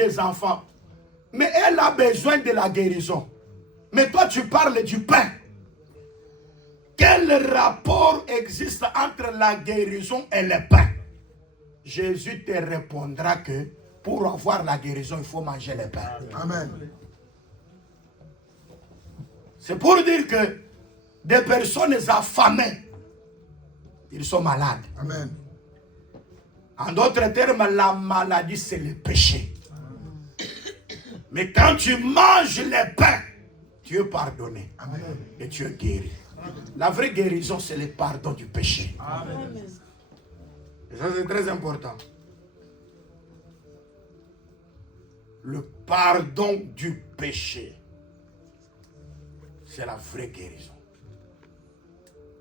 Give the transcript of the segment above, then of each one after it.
des enfants. Mais elle a besoin de la guérison. Mais toi, tu parles du pain. Quel rapport existe entre la guérison et le pain? Jésus te répondra que pour avoir la guérison, il faut manger le pain. Amen. C'est pour dire que des personnes affamées, ils sont malades. Amen. En d'autres termes, la maladie, c'est le péché. Mais quand tu manges le pain, tu es pardonné. Amen. Et tu es guéri. La vraie guérison, c'est le pardon du péché. Amen. Et ça, c'est très important. Le pardon du péché, c'est la vraie guérison.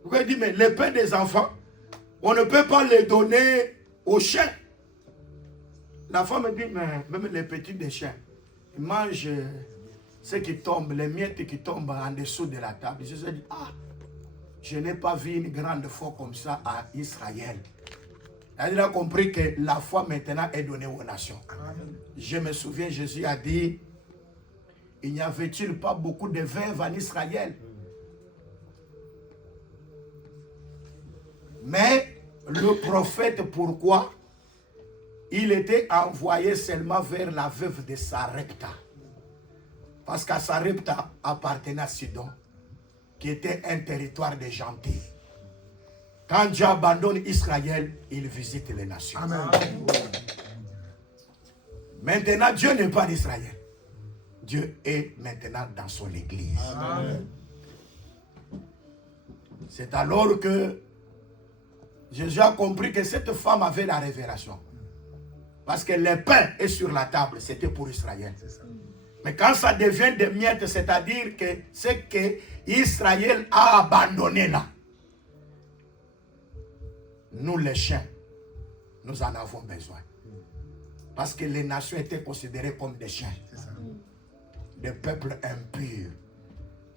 Vous pouvez dire, mais le pain des enfants, on ne peut pas les donner aux chiens. La femme dit, mais même les petits des chiens, ils mangent ce qui tombe, les miettes qui tombent en dessous de la table. Je me dis, je n'ai pas vu une grande foi comme ça à Israël. Elle a compris que la foi maintenant est donnée aux nations. Amen. Je me souviens, Jésus a dit, il n'y avait-il pas beaucoup de veuves en Israël? Mais le prophète, pourquoi? Il était envoyé seulement vers la veuve de Sarepta. Parce qu'à Sarepta appartenait à Sidon, qui était un territoire des gentils. Quand Dieu abandonne Israël, il visite les nations. Amen. Maintenant, Dieu n'est pas d'Israël. Dieu est maintenant dans son église. Amen. C'est alors que Jésus a compris que cette femme avait la révélation. Parce que le pain est sur la table, c'était pour Israël. Mais quand ça devient des miettes, c'est-à-dire que ce que Israël a abandonné là, nous les chiens, nous en avons besoin. Parce que les nations étaient considérées comme des chiens. Des peuples impurs.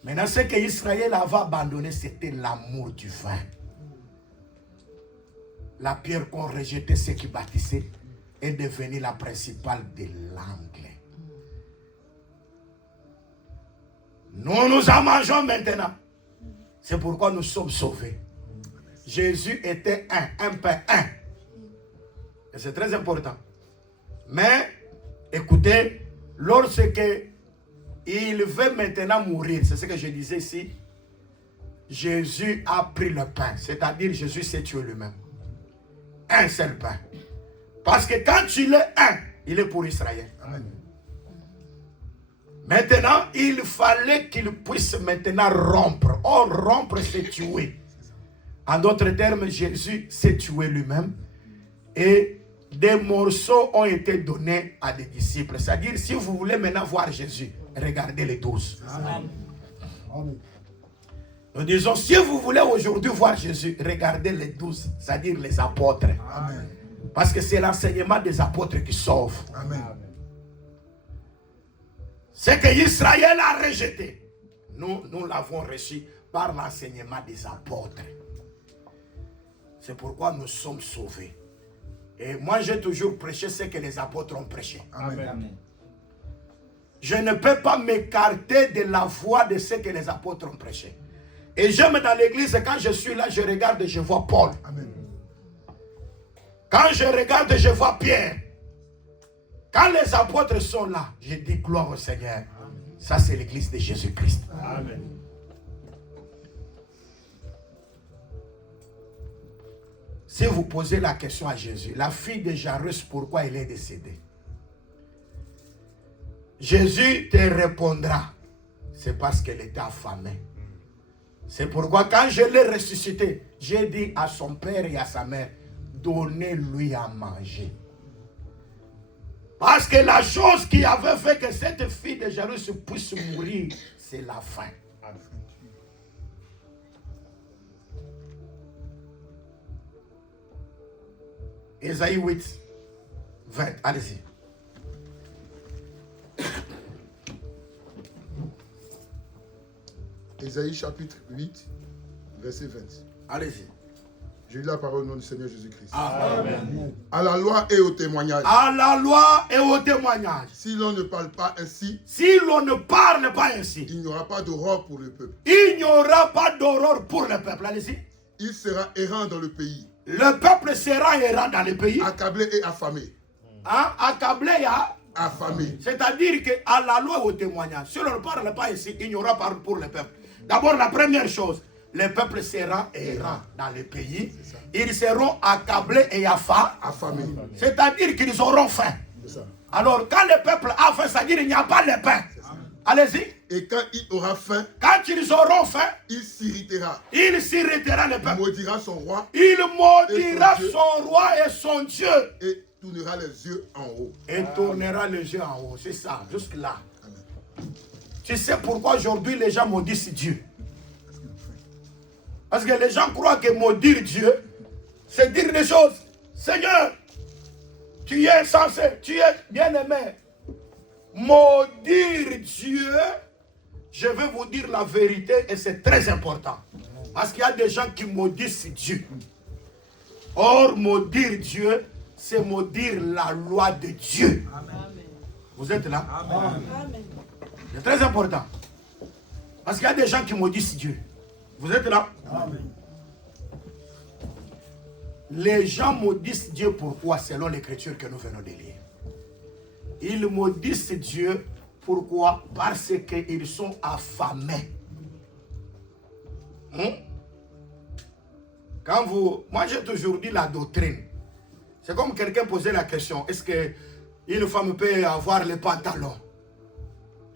Maintenant, ce que Israël avait abandonné, c'était l'amour du vin. La pierre qu'on rejetait, ceux qui bâtissaient, est devenue la principale de l'angle. Nous en mangeons maintenant. C'est pourquoi nous sommes sauvés. Jésus était un pain, un. Et c'est très important. Mais, écoutez, lorsque il veut maintenant mourir, c'est ce que je disais ici, Jésus a pris le pain, c'est-à-dire Jésus s'est tué lui-même. Un seul pain. Parce que quand il est un, il est pour Israël. Amen. Maintenant, il fallait qu'il puisse maintenant rompre. Or, rompre, c'est tuer. En d'autres termes, Jésus s'est tué lui-même. Et des morceaux ont été donnés à des disciples. C'est-à-dire, si vous voulez maintenant voir Jésus, regardez les 12. Amen. Amen. Nous disons, si vous voulez aujourd'hui voir Jésus, regardez les 12, c'est-à-dire les apôtres. Amen. Parce que c'est l'enseignement des apôtres qui sauve. Amen. Ce que Israël a rejeté, nous l'avons reçu par l'enseignement des apôtres. C'est pourquoi nous sommes sauvés. Et moi, j'ai toujours prêché ce que les apôtres ont prêché. Amen. Je ne peux pas m'écarter de la voix de ce que les apôtres ont prêché. Et j'aime dans l'église, quand je suis là, je regarde et je vois Paul. Amen. Quand je regarde, je vois Pierre. Quand les apôtres sont là, je dis gloire au Seigneur. Amen. Ça, c'est l'église de Jésus-Christ. Amen. Si vous posez la question à Jésus, la fille de Jairus, pourquoi elle est décédée? Jésus te répondra. C'est parce qu'elle était affamée. C'est pourquoi quand je l'ai ressuscité, j'ai dit à son père et à sa mère, donnez-lui à manger. Parce que la chose qui avait fait que cette fille de Jairus puisse mourir, c'est la faim. Ésaïe 8, 20, allez-y. Ésaïe chapitre 8, verset 20. Allez-y. J'ai eu la parole au nom du Seigneur Jésus-Christ. Amen. À la loi et au témoignage. À la loi et au témoignage. Si l'on ne parle pas ainsi, si l'on ne parle pas ainsi, il n'y aura pas d'aurore pour le peuple. Il n'y aura pas d'aurore pour le peuple. Allez-y. Il sera errant dans le pays. Le peuple sera errant dans le pays. Accablé et affamé. Hein? Accablé et affamé. C'est-à-dire qu'à la loi et au témoignage, si on ne parle pas ici, il n'y aura pas pour le peuple. D'abord, la première chose, le peuple sera errant dans le pays. Ils seront accablés et affamés. C'est-à-dire qu'ils auront faim. Alors, quand le peuple a faim, c'est-à-dire qu'il n'y a pas de pain. Allez-y. Et quand il aura faim, quand ils auront faim, il s'irritera. Il s'irritera le peuple. Il maudira son roi. Il maudira son roi et son Dieu. Et tournera les yeux en haut. Et tournera les yeux en haut. C'est ça, jusque là. Tu sais pourquoi aujourd'hui les gens maudissent Dieu? Parce que les gens croient que maudire Dieu, c'est dire des choses. Seigneur, tu es insensé, tu es bien-aimé. Maudire Dieu, je vais vous dire la vérité et c'est très important. Parce qu'il y a des gens qui maudissent Dieu. Or, maudire Dieu, c'est maudire la loi de Dieu. Amen. Vous êtes là? Amen. C'est très important. Parce qu'il y a des gens qui maudissent Dieu. Vous êtes là? Amen. Les gens maudissent Dieu pourquoi? Selon l'écriture que nous venons de lire. Ils maudissent Dieu pourquoi? Parce qu'ils sont affamés. Quand vous... Moi j'ai toujours dit la doctrine. C'est comme quelqu'un posait la question. Est-ce qu'une femme peut avoir les pantalons?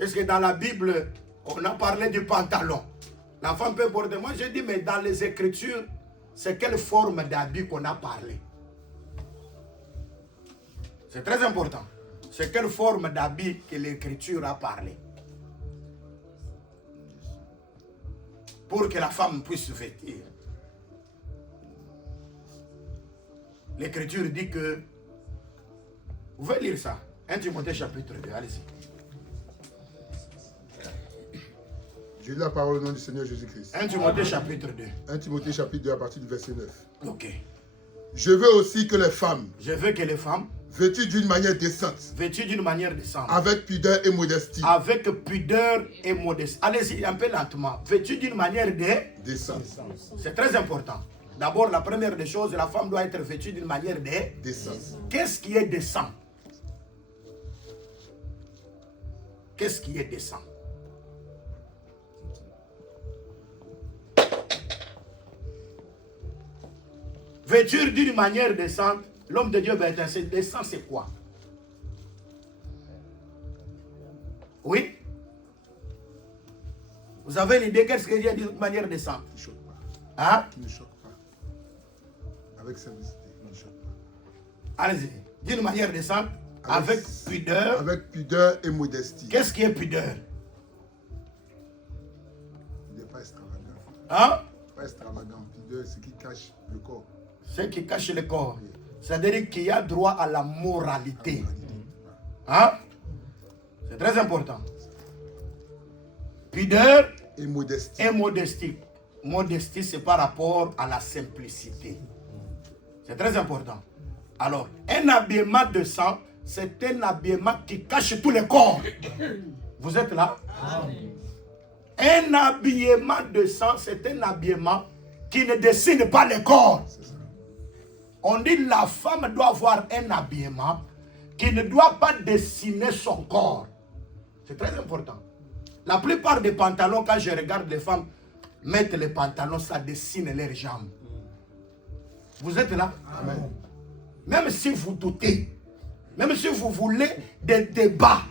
Est-ce que dans la Bible, on a parlé du pantalon? La femme peut porter. Moi j'ai dit, mais dans les Écritures, c'est quelle forme d'habit qu'on a parlé? C'est très important. C'est quelle forme d'habit que l'Écriture a parlé? Pour que la femme puisse se vêtir. L'Écriture dit que... Vous pouvez lire ça. 1 Timothée chapitre 2, allez-y. J'ai eu la parole au nom du Seigneur Jésus-Christ. 1 Timothée chapitre 2. 1 Timothée chapitre 2 à partir du verset 9. Ok. Je veux aussi que les femmes... Je veux que les femmes... vêtues d'une manière décente. Vêtues d'une manière décente. Avec pudeur et modestie. Avec pudeur et modestie. Allez-y un peu lentement. Vêtues d'une manière décente. C'est très important. D'abord, la première des choses, la femme doit être vêtue d'une manière décente. Qu'est-ce qui est décent? Qu'est-ce qui est décent? Vêture d'une manière décente, l'homme de Dieu va être assez décent, c'est quoi? Oui? Vous avez l'idée qu'est-ce que je dis d'une manière décente? Qui ne choque pas. Hein? Qui ne choque pas. Avec simplicité, qui ne choque pas. Allez-y. D'une manière décente, avec pudeur. Avec pudeur et modestie. Qu'est-ce qui est pudeur? Il n'est pas extravagant. Hein? Pas extravagant. Pudeur, c'est ce qui cache le corps. Ce qui cache le corps. Oui. C'est-à-dire qu'il y a droit à la moralité. Hein? C'est très important. Pudeur et modestie. Et modestie. Modestie, c'est par rapport à la simplicité. C'est très important. Alors, un habillement de sang, c'est un habillement qui cache tout le corps. Vous êtes là? Un habillement de sang, c'est un habillement qui ne dessine pas le corps. On dit que la femme doit avoir un habillement qui ne doit pas dessiner son corps. C'est très important. La plupart des pantalons, quand je regarde les femmes mettre les pantalons, ça dessine leurs jambes. Vous êtes là? Amen. Même si vous doutez, même si vous voulez des débats,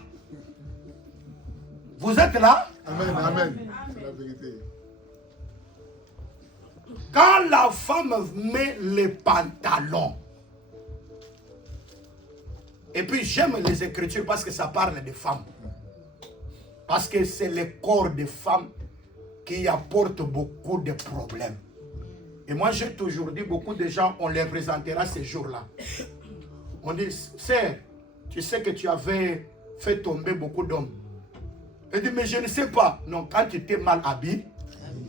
vous êtes là? Amen, amen. C'est la vérité. Quand la femme met les pantalons, et puis j'aime les Écritures parce que ça parle des femmes. Parce que c'est le corps des femmes qui apporte beaucoup de problèmes. Et moi j'ai toujours dit, beaucoup de gens, on les présentera ces jours-là. On dit, sœur, tu sais que tu avais fait tomber beaucoup d'hommes. Elle dit, mais je ne sais pas. Non, quand tu étais mal habillé,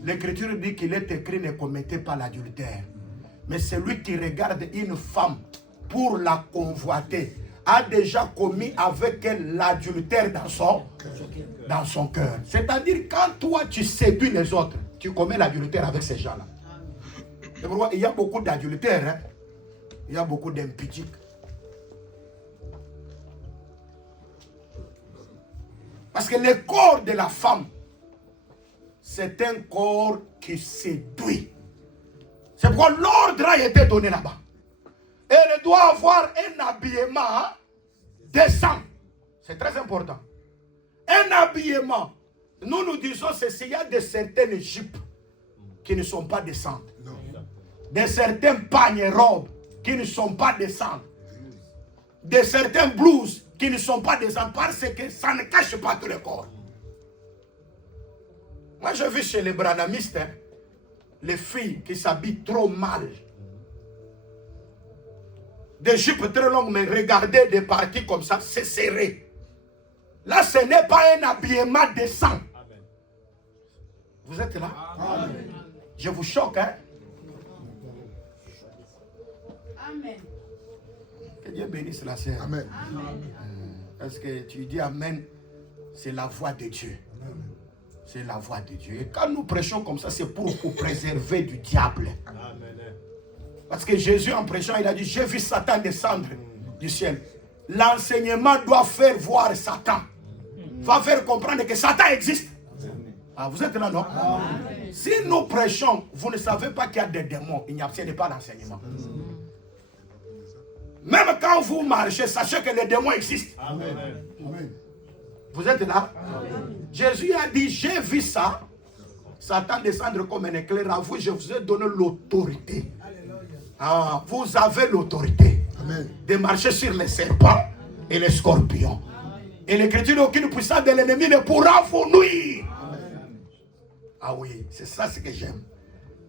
l'Écriture dit qu'il est écrit, ne commettez pas l'adultère. Mais celui qui regarde une femme pour la convoiter a déjà commis avec elle l'adultère dans son cœur. C'est-à-dire, quand toi tu séduis les autres, tu commets l'adultère avec ces gens-là. C'est pourquoi il y a beaucoup d'adultères, hein? Il y a beaucoup d'impudiques. Parce que le corps de la femme, c'est un corps qui séduit. C'est pourquoi l'ordre a été donné là-bas. Elle doit avoir un habillement décent. C'est très important. Un habillement. Nous disons ceci, il y a de certaines jupes qui ne sont pas décentes. Non. De certains pagnes robes qui ne sont pas décentes. De certains blouses qui ne sont pas décentes parce que ça ne cache pas tout le corps. Moi, je vis chez les branamistes, hein, les filles qui s'habillent trop mal. Des jupes très longues, mais regardez des parties comme ça, c'est serré. Là, ce n'est pas un habillement décent. Amen. Vous êtes là? Amen. Je vous choque, hein? Amen. Que Dieu bénisse la sœur. Amen. Parce que tu dis Amen, c'est la voix de Dieu. Amen. C'est la voix de Dieu. Et quand nous prêchons comme ça, c'est pour vous préserver du diable. Amen. Parce que Jésus, en prêchant, il a dit, j'ai vu Satan descendre du ciel. L'enseignement doit faire voir Satan. Va faire comprendre que Satan existe. Ah, vous êtes là, non? Amen. Si nous prêchons, vous ne savez pas qu'il y a des démons. Il n'y a pas d'enseignement. Même quand vous marchez, sachez que les démons existent. Amen. Amen. Vous êtes là? Amen. Jésus a dit, j'ai vu ça. Satan descendre comme un éclair. À vous, je vous ai donné l'autorité. Ah, vous avez l'autorité de marcher sur les serpents et les scorpions. Et l'Écriture dit aucune puissance de l'ennemi ne pourra vous nuire. Amen. Ah oui, c'est ça ce que j'aime.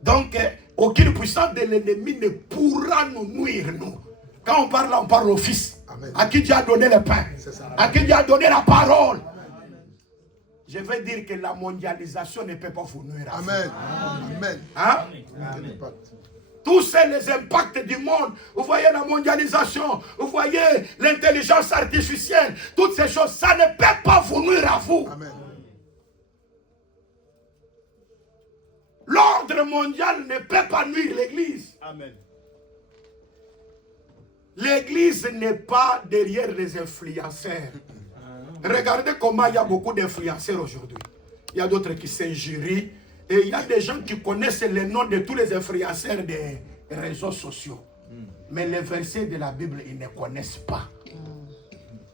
Donc, aucune puissance de l'ennemi ne pourra nous nuire, nous. Quand on parle au Fils. Amen. À qui Dieu a donné le pain. À qui Dieu a donné la parole. Amen. Je veux dire que la mondialisation ne peut pas vous nuire. Amen. Amen. Hein? Amen. Tous les impacts du monde, vous voyez la mondialisation, vous voyez l'intelligence artificielle, toutes ces choses, ça ne peut pas vous nuire à vous. Amen. L'ordre mondial ne peut pas nuire l'Église. Amen. L'Église n'est pas derrière les influenceurs. Regardez comment il y a beaucoup d'influenceurs aujourd'hui. Il y a d'autres qui s'injurient. Et il y a des gens qui connaissent les noms de tous les influenceurs des réseaux sociaux. Mais les versets de la Bible, ils ne connaissent pas.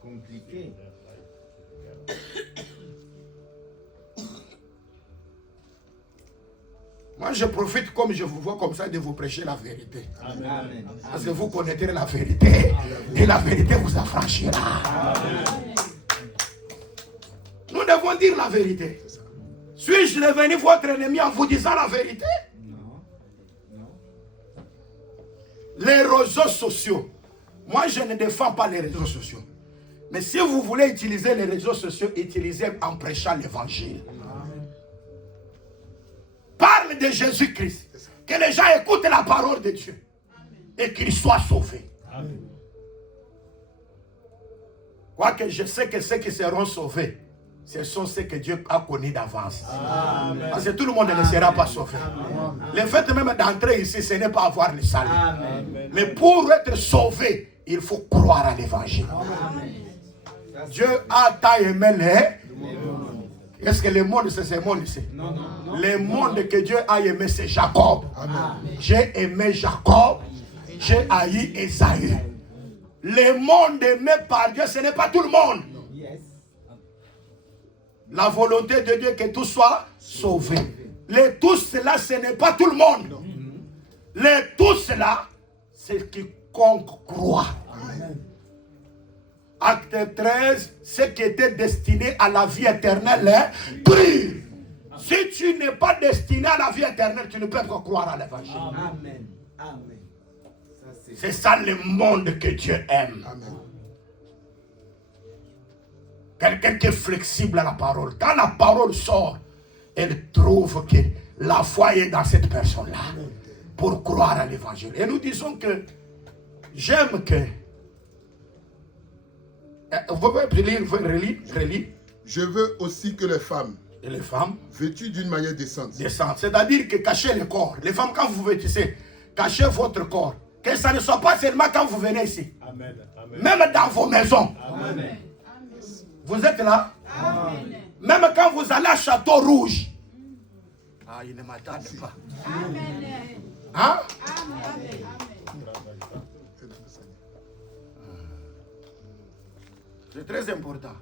Compliqué. Moi, je profite comme je vous vois comme ça de vous prêcher la vérité. Amen. Parce que vous connaîtrez la vérité. Et la vérité vous affranchira. Amen. Nous devons dire la vérité. Suis-je devenu votre ennemi en vous disant la vérité? Non. Non. Les réseaux sociaux. Moi, je ne défends pas les réseaux sociaux. Mais si vous voulez utiliser les réseaux sociaux, utilisez en prêchant l'évangile. Parle de Jésus-Christ. Que les gens écoutent la parole de Dieu. Et qu'ils soient sauvés. Amen. Quoique je sais que ceux qui seront sauvés, ce sont ceux que Dieu a connus d'avance. Amen. Parce que tout le monde ne sera pas sauvé. Amen. Le fait même d'entrer ici, ce n'est pas avoir le salut. Amen. Mais pour être sauvé, il faut croire à l'évangile. Dieu a tant aimé les... Est-ce que le monde, c'est ce monde ici? Non, non, non. Le monde que Dieu a aimé, c'est Jacob. J'ai aimé Jacob. J'ai haï Esaü. Le monde aimé par Dieu, ce n'est pas tout le monde. La volonté de Dieu que tout soit sauvé. Les tous là, ce n'est pas tout le monde. Les tous là, c'est quiconque croit. Amen. Acte 13, ce qui était destiné à la vie éternelle, prie. Si tu n'es pas destiné à la vie éternelle, tu ne peux pas croire à l'évangile. Amen. Amen. C'est ça le monde que Dieu aime. Amen. Quelqu'un qui est flexible à la parole. Quand la parole sort, elle trouve que la foi est dans cette personne-là. pour croire à l'évangile. Et nous disons que j'aime que... Vous pouvez relire. Je veux aussi que les femmes, Et les femmes vêtues d'une manière décente, descendent. C'est-à-dire que cachez le corps. Les femmes, quand vous vêtissez, cachez votre corps. Que ça ne soit pas seulement quand vous venez ici. Amen. Amen. Même dans vos maisons. Amen. Vous êtes là? Amen. Même quand vous allez à Château Rouge. Ah, il ne m'attendent pas. Amen. Hein? Amen. C'est très important.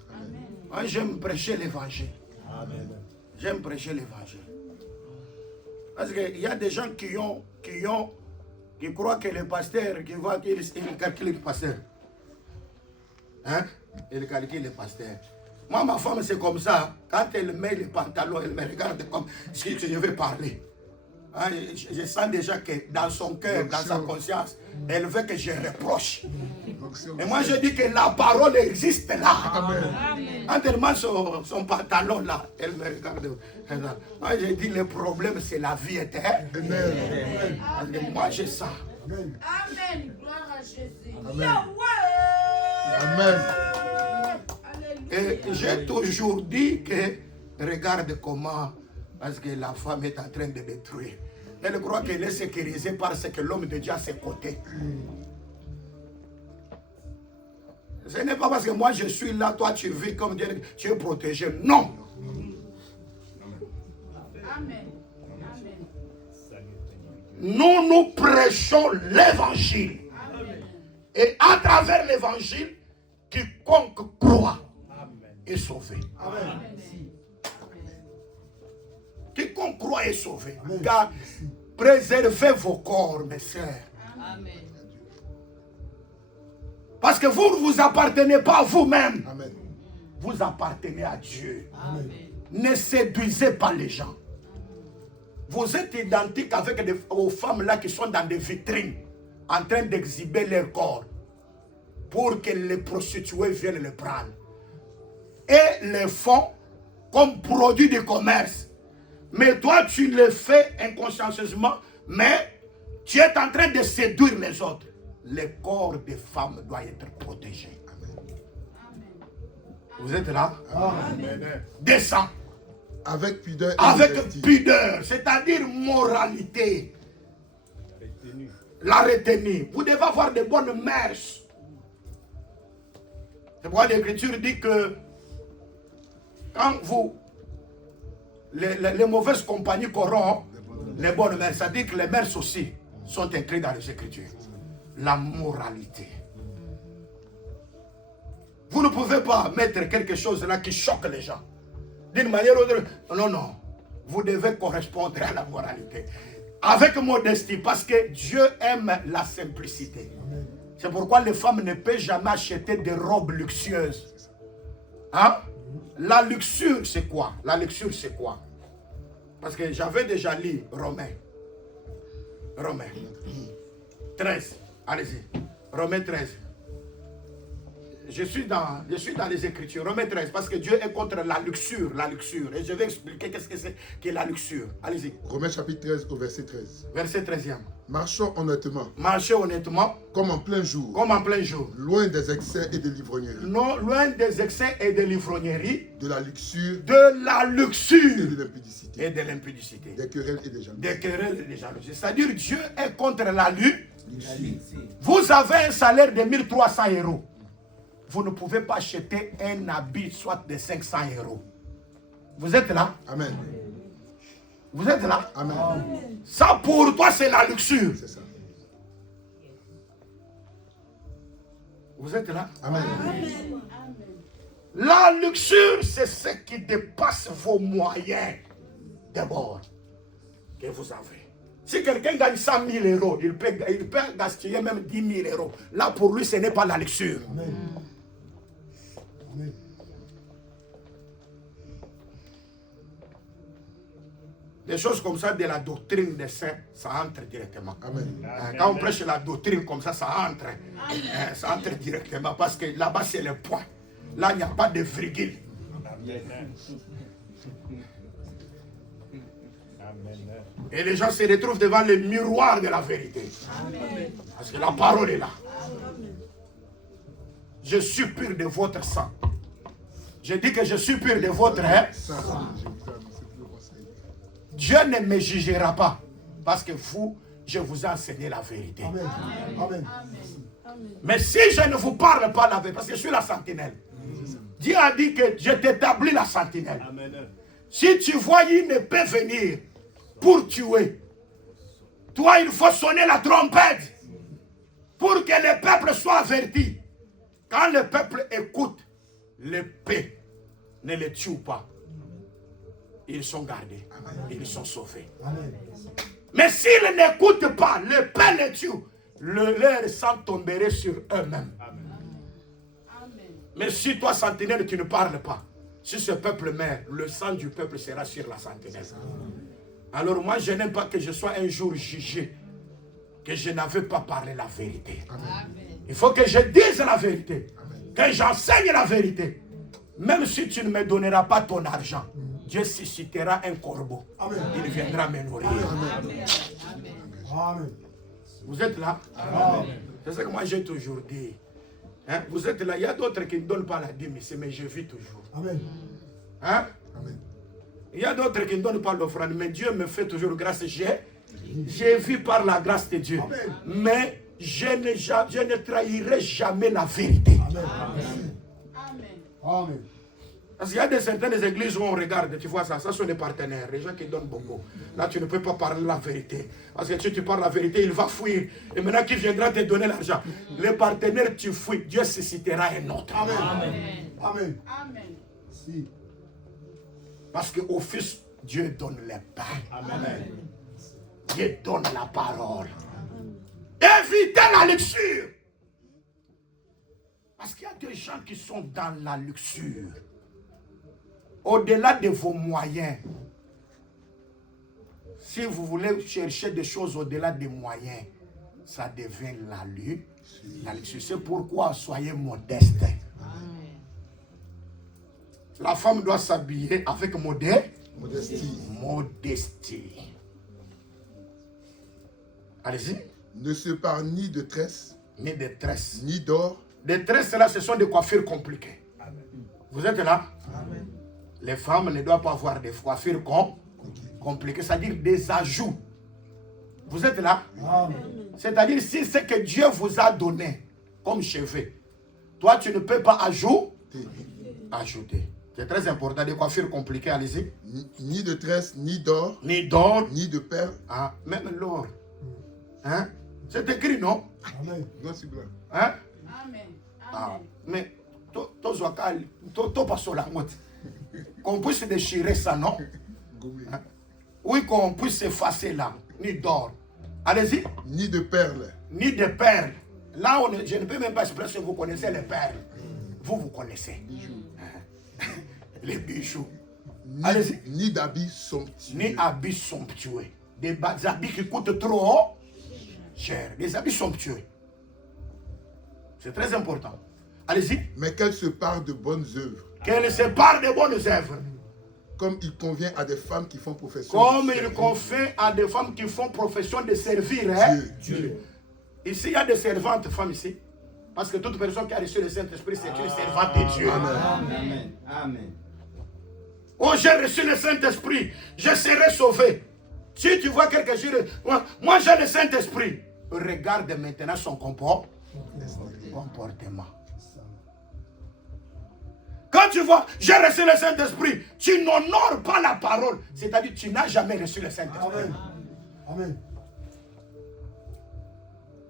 Moi, j'aime prêcher l'évangile. Amen. J'aime prêcher l'évangile. Parce qu'il y a des gens qui croient que le pasteur, il calcule le pasteur. Hein? Il calcule le pasteur. Moi, ma femme, c'est comme ça. Quand elle met le pantalon, elle me regarde comme si je vais parler. Hein? Je sens déjà que dans son cœur, dans sa conscience, elle veut que je reproche. Et moi, je dis que la parole existe là. Amen. Quand elle met son pantalon là, elle me regarde. Moi, je dis le problème, c'est la vie éternelle. Parce que moi, j'ai ça. Amen. Amen. Gloire à Jésus. Amen. Yahweh. Amen. Et j'ai toujours dit que, regarde comment, parce que la femme est en train de détruire. Elle croit qu'elle est sécurisée parce que l'homme de Dieu a ses côtés. Ce n'est pas parce que moi je suis là, toi tu vis comme Dieu, tu es protégé. Non. Amen. Nous prêchons l'évangile. Et à travers l'évangile, quiconque croit est sauvé. Quiconque croit est sauvé. Car préservez vos corps, mes sœurs. Amen. Parce que vous ne vous appartenez pas à vous-même. Amen. Vous appartenez à Dieu. Amen. Ne séduisez pas les gens. Vous êtes identiques avec aux femmes là qui sont dans des vitrines, en train d'exhiber leur corps, pour que les prostituées viennent le prendre. Et les font comme produit de commerce. Mais toi, tu le fais inconsciencieusement, mais tu es en train de séduire les autres. Le corps des femmes doit être protégé. Vous êtes là? Amen. Descends. Avec pudeur et Avec modestie. pudeur, c'est-à-dire moralité. Retenu. La retenue. Vous devez avoir de bonnes mœurs. C'est pourquoi l'Écriture dit que quand vous, les mauvaises compagnies corrompent les bonnes mœurs, c'est-à-dire que les mœurs aussi sont écrites dans les Écritures. La moralité. Vous ne pouvez pas mettre quelque chose là qui choque les gens. D'une manière ou d'autre. Non, non. Vous devez correspondre à la moralité. Avec modestie, parce que Dieu aime la simplicité. C'est pourquoi les femmes ne peuvent jamais acheter des robes luxueuses. Hein? La luxure, c'est quoi? La luxure, c'est quoi? Parce que j'avais déjà lu Romains 13. Allez-y. Romains 13. Je suis dans les Écritures. Romains 13. Parce que Dieu est contre la luxure. Et je vais expliquer qu'est-ce que c'est que la luxure. Allez-y. Romains chapitre 13 au verset 13. Verset 13e. Marchons honnêtement, Marchez honnêtement, comme en plein jour, comme en plein jour. loin des excès et de l'ivrognerie, Non, loin des excès et de l'ivrognerie, de la luxure de la et luxure de l'impudicité, et de l'impudicité. des querelles et des jalousies. Des querelles et des jalousies. C'est-à-dire Dieu est contre la lutte. Vous avez un salaire de 1300 €. Vous ne pouvez pas acheter un habit soit de 500 €. Vous êtes là? Amen. Vous êtes là? Amen. Ça pour toi c'est la luxure. C'est ça. Vous êtes là? Amen. La luxure c'est ce qui dépasse vos moyens d'abord que vous avez. Si quelqu'un gagne 100 000 €, il peut gaspiller même 10 000 €. Là pour lui ce n'est pas la luxure. Des choses comme ça de la doctrine des saints, ça entre directement. Amen. Quand on prêche la doctrine comme ça entre. Ça entre directement parce que là-bas c'est le point. Là il n'y a pas de virgule. Amen. Et les gens se retrouvent devant le miroir de la vérité. Parce que la parole est là. Je suppure de votre sang. Je dis que je suppure de votre Ça, je vous ai annoncé tout le conseil. Dieu ne me jugera pas. Parce que vous, je vous ai enseigné la vérité. Amen. Amen. Mais si je ne vous parle pas la vérité, parce que je suis la sentinelle. Dieu a dit que je t'établis la sentinelle. Amen. Si tu vois une épée venir pour tuer, toi, il faut sonner la trompette pour que le peuple soit averti. Quand le peuple écoute, l'épée ne les tue pas. Ils sont gardés. Ils sont sauvés. Mais s'ils n'écoutent pas, l'épée les tue. Leur sang tomberait sur eux-mêmes. Mais si toi, sentinelle, tu ne parles pas, si ce peuple meurt, le sang du peuple sera sur la sentinelle. Alors moi, je n'aime pas que je sois un jour jugé, que je n'avais pas parlé la vérité. Il faut que je dise la vérité, que j'enseigne la vérité. Même si tu ne me donneras pas ton argent, Dieu suscitera un corbeau. Il viendra me nourrir. Amen. Vous êtes là? C'est ce que moi j'ai toujours dit. Hein? Vous êtes là, il y a d'autres qui ne donnent pas la dîme ici, mais je vis toujours. Amen. Hein? Amen. Il y a d'autres qui ne donnent pas l'offrande, mais Dieu me fait toujours grâce. J'ai vu par la grâce de Dieu. Amen. Mais je ne trahirai jamais la vérité. Amen. Amen. Parce qu'il y a certaines églises où on regarde, tu vois ça sont des partenaires, les gens qui donnent beaucoup. Là, tu ne peux pas parler la vérité. Parce que si tu parles la vérité, il va fuir. Et maintenant, qui viendra te donner l'argent? Les partenaires, tu fuis. Dieu suscitera un autre. Amen. Amen. Amen. Si. Parce qu'au Fils, Dieu donne le pain. Amen. Dieu donne la parole. Évitez la luxure. Parce qu'il y a des gens qui sont dans la luxure. Au-delà de vos moyens. Si vous voulez chercher des choses au-delà des moyens, ça devient la luxure. C'est pourquoi soyez modestes. La femme doit s'habiller avec Modestie. modestie. Allez-y. Ne se parle ni de tresses, Ni de tresses. ni d'or, Les tresses là, ce sont des coiffures compliquées. Vous êtes là? Amen. Les femmes ne doivent pas avoir des coiffures compliquées, c'est-à-dire des ajouts. Vous êtes là? Amen. C'est-à-dire si c'est que Dieu vous a donné comme cheveux, toi tu ne peux pas ajouter. C'est très important, des coiffures compliquées, allez-y. Ni de tresses, ni d'or, Ni d'or, ni de perles. ah, même l'or. Hein? C'est écrit, non? Amen. Non, c'est blanc. Hein? Amen. Ah, Amen. mais toi pas sur la motte. Qu'on puisse déchirer ça, non? Gommé. Hein? Oui, qu'on puisse effacer là. Ni d'or. Allez-y. Ni de perles. Ni de perles. Là, je ne peux même pas expliquer si vous connaissez les perles. Vous connaissez. Hein? Les bijoux. Allez-y. Ni d'habits somptueux. Ni habits somptueux. Des habits qui coûtent trop cher. Des habits somptueux. C'est très important. Allez-y. Mais qu'elle se parle de bonnes œuvres, Qu'elle se parle de bonnes œuvres. comme il convient à des femmes qui font profession Comme de il servir confie à des femmes qui font profession de servir. Hein? Dieu. Ici, il y a des servantes femmes ici. Parce que toute personne qui a reçu le Saint-Esprit, c'est une servante de Dieu. Amen. Amen. Oh, j'ai reçu le Saint-Esprit, je serai sauvé. Si tu vois quelque chose, moi j'ai le Saint-Esprit. Regarde maintenant son comportement. Quand tu vois, j'ai reçu le Saint-Esprit, tu n'honores pas la parole. C'est-à-dire, tu n'as jamais reçu le Saint-Esprit. Amen. Amen.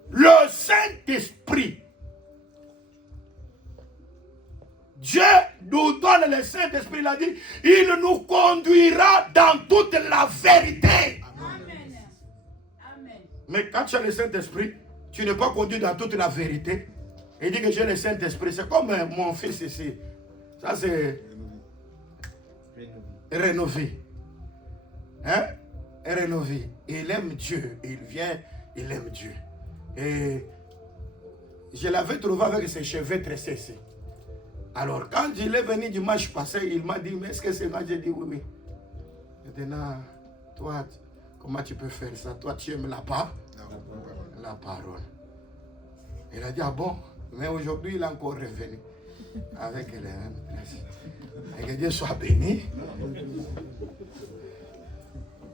Le Saint-Esprit, Dieu nous donne le Saint-Esprit, il a dit, il nous conduira dans toute la vérité. Amen. Amen. Mais quand tu as le Saint-Esprit, tu n'es pas conduit dans toute la vérité. Il dit que j'ai le Saint-Esprit. C'est comme mon fils ici. Ça c'est rénové. Hein? Rénové. Il aime Dieu. Il vient, il aime Dieu. Et je l'avais trouvé avec ses cheveux tressés ici. Alors quand il est venu dimanche passé, il m'a dit, mais est-ce que c'est moi? J'ai dit oui, oui. Maintenant, Toi, comment tu peux faire ça? Toi, tu aimes la parole. Il a dit, ah bon? Mais aujourd'hui, il est encore revenu avec les mêmes tresses. Et que Dieu soit béni.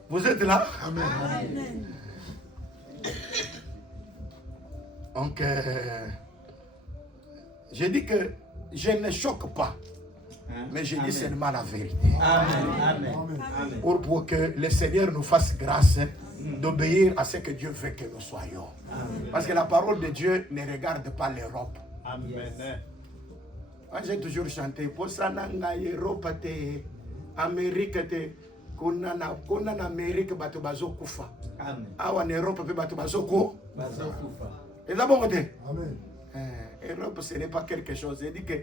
Vous êtes là? Amen. Donc, je dis que je ne choque pas, mais je dis seulement la vérité. Amen. Pour que le Seigneur nous fasse grâce d'obéir à ce que Dieu veut que nous soyons. Parce que la parole de Dieu ne regarde pas l'Europe. Amen. Moi, j'ai toujours chanté pour ça, Europe, Amérique, Konana Amérique, bato bazo kufa. Amen. En Europe, bato bazo ko. Et là, bon côté. Amen. L'Europe, ce n'est pas quelque chose. Je dis que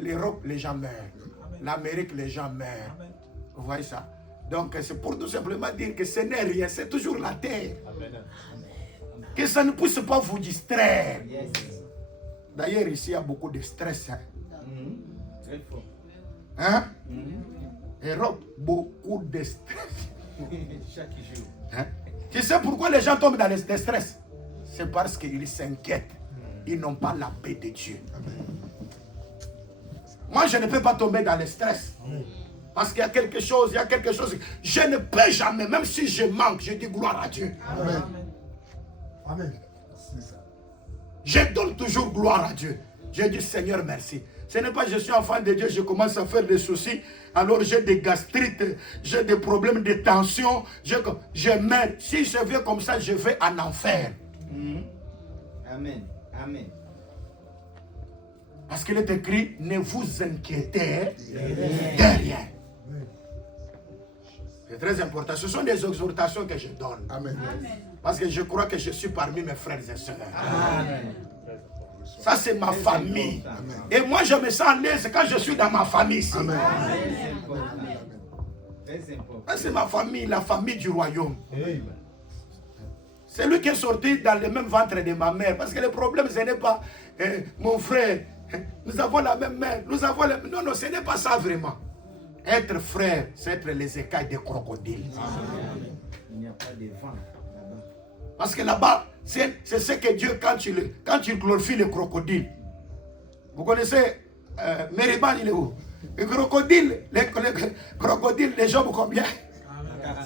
l'Europe, les gens meurent. L'Amérique, les gens meurent. Vous voyez ça? Donc, c'est pour tout simplement dire que ce n'est rien, c'est toujours la terre. Amen. Que ça ne puisse pas vous distraire. Yes. D'ailleurs, ici, il y a beaucoup de stress. Hein? Très fort. Hein? Europe, beaucoup de stress. Chaque jour. Hein? Tu sais pourquoi les gens tombent dans le stress? C'est parce qu'ils s'inquiètent. Ils n'ont pas la paix de Dieu. Moi, je ne peux pas tomber dans le stress. Parce qu'il y a quelque chose, Je ne peux jamais, même si je manque, je dis gloire à Dieu. Amen. Amen. C'est ça. Je donne toujours gloire à Dieu. Je dis Seigneur, merci. Ce n'est pas je suis enfant de Dieu, je commence à faire des soucis. Alors j'ai des gastrites, j'ai des problèmes de tension. Je meurs. Si je vais comme ça, je vais en enfer. Amen. Amen. Parce qu'il est écrit, ne vous inquiétez de rien. C'est très important. Ce sont des exhortations que je donne. Amen. Parce que je crois que je suis parmi mes frères et sœurs. Amen. Ça, c'est ma famille. Amen. Et moi, je me sens à l'aise quand je suis dans ma famille ici. Amen. Très important. Très important. Ça, c'est ma famille, la famille du royaume. Amen. C'est lui qui est sorti dans le même ventre de ma mère. Parce que le problème, ce n'est pas mon frère. Nous avons la même mère. Nous avons le... Non, non, ce n'est pas ça vraiment. Être frère, c'est être les écailles des crocodiles. Il n'y a pas de vent là-bas. Parce que là-bas, c'est ce que Dieu, quand il glorifie le crocodile. Vous connaissez Mériban, il est où? Le crocodile, les jambes combien? 40.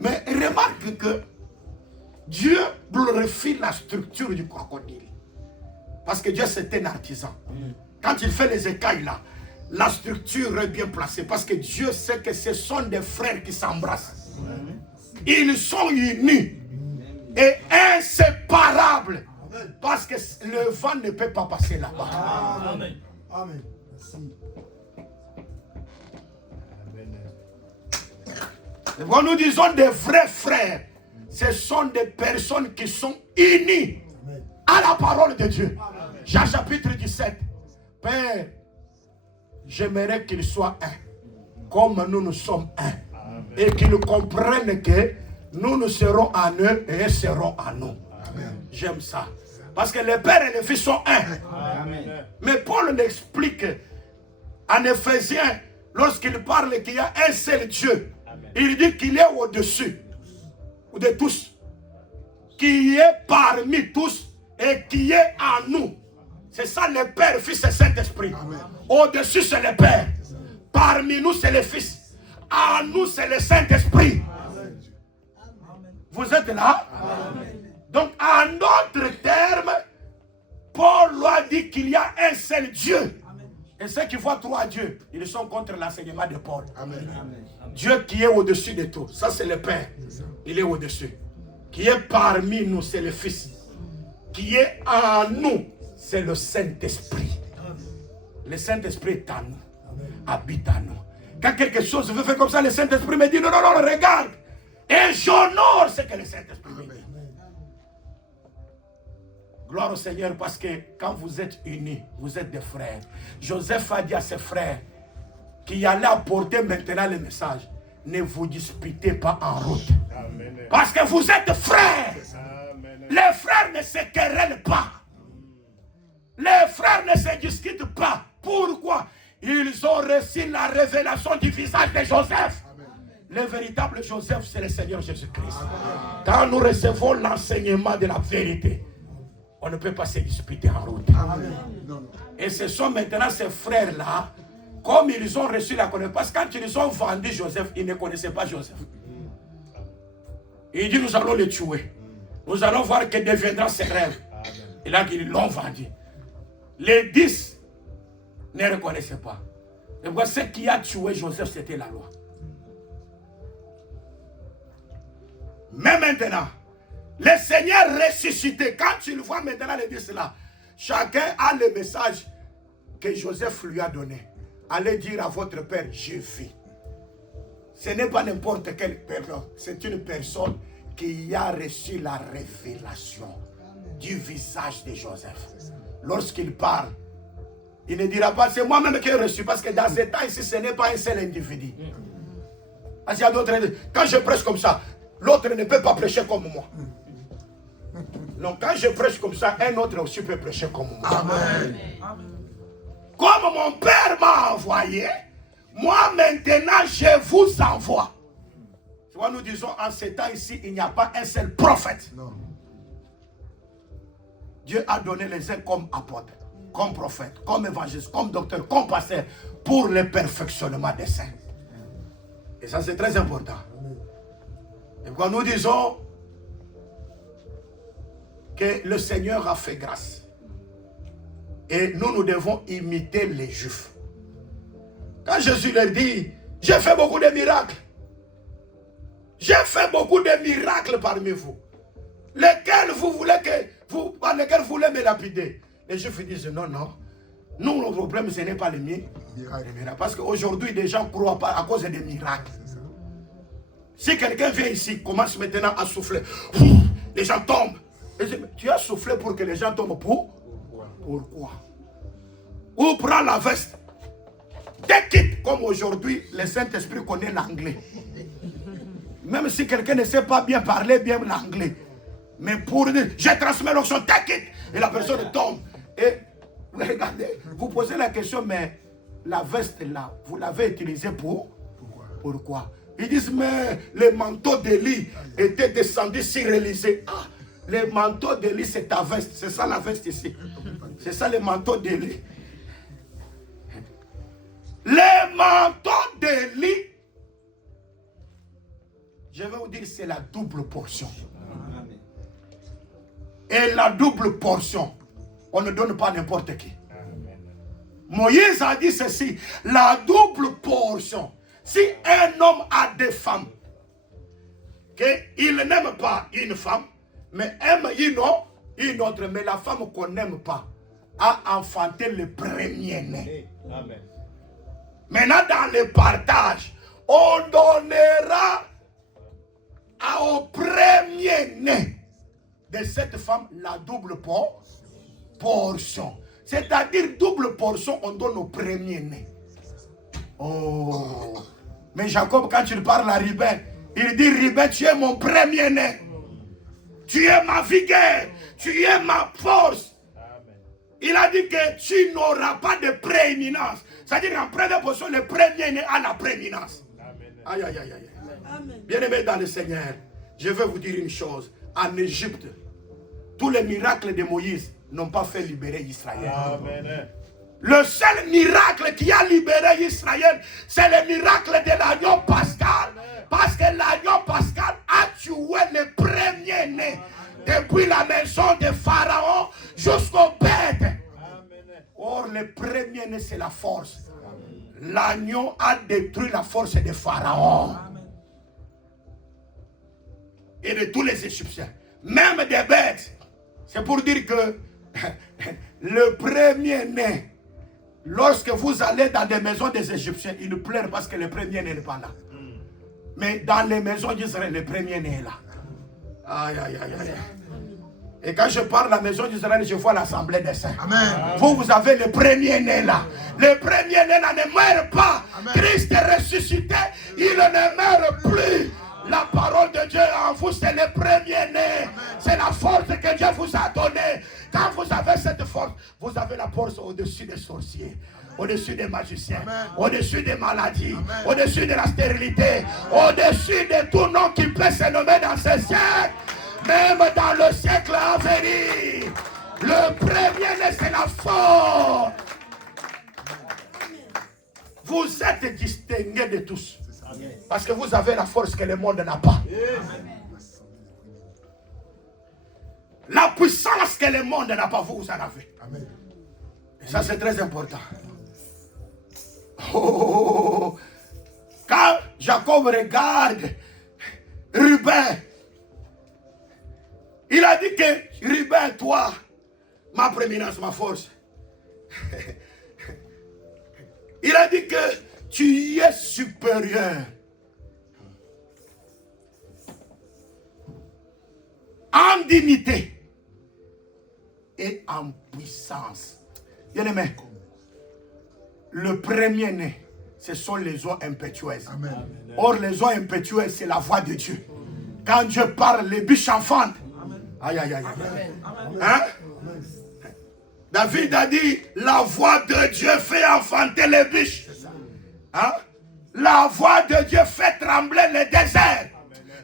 Mais remarque que Dieu glorifie la structure du crocodile. Parce que Dieu, c'est un artisan. Quand il fait les écailles là, la structure est bien placée. Parce que Dieu sait que ce sont des frères qui s'embrassent. Ils sont unis et inséparables. Parce que le vent ne peut pas passer là-bas. Amen. Amen. Merci. Quand nous disons des vrais frères, ce sont des personnes qui sont unies Amen. à la parole de Dieu. Jean chapitre 17. Père, j'aimerais qu'ils soient un, comme nous sommes un. Et qu'ils comprennent que nous serons en eux et eux seront en nous. J'aime ça. Parce que le Père et le Fils sont un. Amen. Mais Paul l'explique en Éphésiens, lorsqu'il parle qu'il y a un seul Dieu. Il dit qu'il est au-dessus de tous, qui est parmi tous et qui est en nous. C'est ça le Père, Fils et Saint-Esprit. Au-dessus, c'est le Père. Parmi nous, c'est le Fils. En nous, c'est le Saint-Esprit. Vous êtes là? Donc, en d'autres termes, Paul lui a dit qu'il y a un seul Dieu. Et ceux qui voient trois dieux, ils sont contre l'enseignement de Paul. Amen. Dieu qui est au-dessus de tout, ça c'est le Père. Il est au-dessus. Qui est parmi nous, c'est le Fils. Qui est en nous, c'est le Saint-Esprit. Le Saint-Esprit est en nous, habite en nous. Quand quelque chose veut faire comme ça, le Saint-Esprit me dit non, non, non, regarde. Et j'honore ce que le Saint-Esprit me dit. Gloire au Seigneur, parce que quand vous êtes unis, vous êtes des frères. Joseph a dit à ses frères qui allaient apporter maintenant le message, ne vous disputez pas en route. Amen. Parce que vous êtes frères. Amen. Les frères ne se querellent pas. Les frères ne se discutent pas. Pourquoi? Ils ont reçu la révélation du visage de Joseph. Le véritable Joseph, c'est le Seigneur Jésus-Christ. Quand nous recevons l'enseignement de la vérité, on ne peut pas se disputer en route. Et ce sont maintenant ces frères-là, comme ils ont reçu la connaissance, parce que quand ils ont vendu Joseph, ils ne connaissaient pas Joseph. Il dit, nous allons le tuer. Nous allons voir que deviendra ses rêves. Et là, ils l'ont vendu. Les 10 ne reconnaissaient pas. Et voilà, ce qui a tué Joseph, c'était la loi. Mais maintenant, le Seigneur ressuscité, quand tu le vois maintenant le 10 là, chacun a le message que Joseph lui a donné. Allez dire à votre père, je vis. Ce n'est pas n'importe quelle personne, c'est une personne qui a reçu la révélation du visage de Joseph. Lorsqu'il parle, il ne dira pas, c'est moi-même qui ai reçu, parce que dans ce temps ici, ce n'est pas un seul individu. Parce qu'il y a d'autres, quand je prêche comme ça, l'autre ne peut pas prêcher comme moi. Donc quand je prêche comme ça, un autre aussi peut prêcher comme moi. Amen. Comme mon Père m'a envoyé, moi maintenant je vous envoie. Tu vois, nous disons en ces temps ici, il n'y a pas un seul prophète. Non. Dieu a donné les uns comme apôtres, comme prophètes, comme évangélistes, comme docteurs, comme pasteurs, pour le perfectionnement des saints. Et ça c'est très important. Et quand nous disons que le Seigneur a fait grâce, et nous devons imiter les Juifs. Quand Jésus leur dit, j'ai fait beaucoup de miracles. J'ai fait beaucoup de miracles parmi vous. Lesquels vous voulez par lesquels vous voulez me lapider? Les Juifs disent non, non. Nous, le problème, ce n'est pas les miracles. Parce qu'aujourd'hui, des gens croient pas à cause des miracles. Si quelqu'un vient ici, commence maintenant à souffler, les gens tombent. Tu as soufflé pour que les gens tombent. Pourquoi? Ou prends la veste. Take it. Comme aujourd'hui, le Saint-Esprit connaît l'anglais. Même si quelqu'un ne sait pas bien parler bien l'anglais. Mais pour dire, je transmets l'onction, take it. Et la personne tombe. Et regardez, vous posez la question, mais la veste là, vous l'avez utilisée pourquoi? Ils disent, mais le manteau d'Élie était descendu sur Élysée. Ah, le manteau d'Élie, c'est ta veste. C'est ça la veste ici. C'est ça le manteau d'Élie. Le manteau d'Élie, je vais vous dire, c'est la double portion. Et la double portion, on ne donne pas n'importe qui. Moïse a dit ceci, la double portion. Si un homme a des femmes, qu'il n'aime pas une femme, mais aime une autre, mais la femme qu'on n'aime pas a enfanté le premier-né. Amen. Maintenant, dans le partage, on donnera au premier-né de cette femme la double portion. C'est-à-dire double portion, on donne au premier-né. Oh. Mais Jacob, quand il parle à Ruben, il dit, Ruben, tu es mon premier-né. Tu es ma vigueur. Tu es ma force. Amen. Il a dit que tu n'auras pas de prééminence. C'est-à-dire qu'en première position, le premier-né a la prééminence. Aïe, aïe, aïe, aïe. Bien-aimés dans le Seigneur, je vais vous dire une chose. En Égypte, tous les miracles de Moïse n'ont pas fait libérer Israël. Amen. Le seul miracle qui a libéré Israël, c'est le miracle de l'agneau pascal. Parce que l'agneau pascal a tué le premier-né. Depuis la maison de Pharaon jusqu'au bête. Or, le premier-né, c'est la force. L'agneau a détruit la force de Pharaon. Et de tous les Égyptiens. Même des bêtes. C'est pour dire que le premier-né, lorsque vous allez dans des maisons des Égyptiens, ils pleurent parce que le premier-né n'est pas là. Mais dans les maisons d'Israël, le premier-né est là. Aïe, aïe, aïe, aïe. Et quand je parle de la maison d'Israël, je vois l'assemblée des saints. Amen. Vous avez le premier-né là. Le premier-né là ne meurt pas. Amen. Christ est ressuscité. Il ne meurt plus. La parole de Dieu en vous, c'est le premier-né. C'est la force que Dieu vous a donnée. Quand vous avez cette force, vous avez la force au-dessus des sorciers, au-dessus des magiciens, au-dessus des maladies, au-dessus de la stérilité, au-dessus de tout nom qui peut se nommer dans ce siècle, même dans le siècle à venir. Le premier, c'est la force. Vous êtes distingués de tous. Parce que vous avez la force que le monde n'a pas. La puissance que le monde n'a pas, vous en avez. Et ça, c'est très important. Oh, quand Jacob regarde Ruben, il a dit que Ruben, toi, ma prééminence, ma force. Il a dit que tu es supérieur en dignité et en puissance. Bien-aimé, le premier-né, ce sont les eaux impétueuses. Amen. Or, les eaux impétueuses, c'est la voix de Dieu. Quand Dieu parle, les biches enfantent. Aïe, aïe, aïe, aïe. Hein? David a dit, la voix de Dieu fait enfanter les biches. Hein? La voix de Dieu fait trembler les déserts.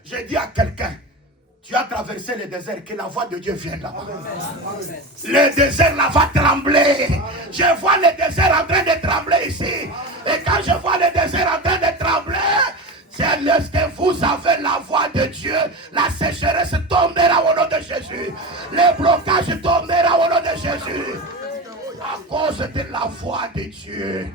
J'ai dit à quelqu'un, tu as traversé le désert, que la voix de Dieu vienne là-bas. Le désert là va trembler. Je vois le désert en train de trembler ici. Et quand je vois le désert en train de trembler, c'est lorsque vous avez la voix de Dieu, la sécheresse tombera au nom de Jésus. Les blocages tomberont au nom de Jésus. À cause de la voix de Dieu.